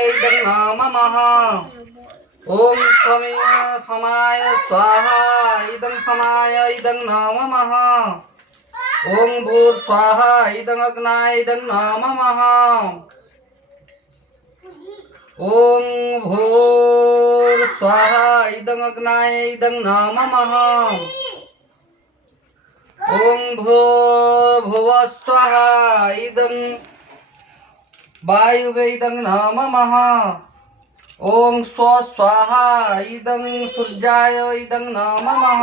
इदं नमः। ओम समाय स्वाहा इदं समाय इदं नमः। ओम भूर स्वाहा इदं अग्नाय इदं नमः। ओम भूर स्वाहा इदं अग्नाय इदं नमः। ओम भुव स्वाहा इदं वायुवे इदं नमः। ओम स्व स्वाहा इदं सूर्याय इदं नमः।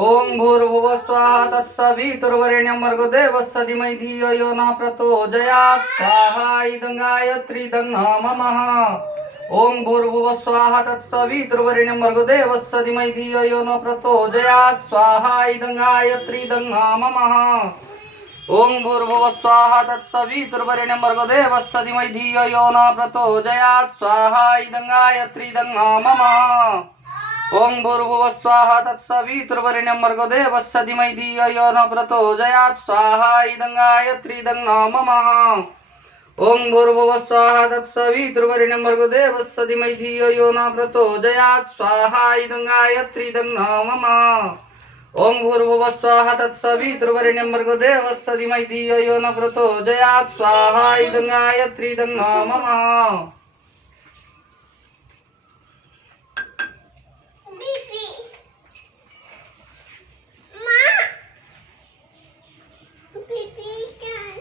ओम भूर्भुव स्वाहा तत्सवितुर्वरेण्यं भर्गो देवस्य धीमहि धियो यो नः प्रचोदयात्। स्वाहा इदं गायत्री इदं नमः। ओम भूर्भुव स्वाहा तत्सवितुर्वरेण्यं भर्गो देवस्य धीमहि धियो यो नः प्रचोदयात्। स्वाहा इदं गायत्री इदं नमः। ओम भूर्भुव स्वाहा तत्सवितुर्वरेण्यं भर्गो देवस्य धीमहि धियो यो नः प्रचोदयात्। स्वाहा इदं गायत्री इदं नमः। ओम भूर्भुव स्वाहा तत्सवितुर्वरेण्यं भर्गो देवस्य धीमहि धियो यो नः प्रचोदयात्। स्वाहा इदं गायत्री इदं नमः। ओम भूर्भुव स्वाहा तत्सवितुर्वरेण्यं भर्गो देवस्य धीमहि धियो यो नः प्रचोदयात्। स्वाहा इदं गायत्री इदं नमः। ओम भूर्भुव स्वाहा तत्सवितुर्वरेण्यं भर्गो देवस्य धीमहि धियो यो नः प्रचोदयात्। स्वाहा इदं गायत्री इदं नमः।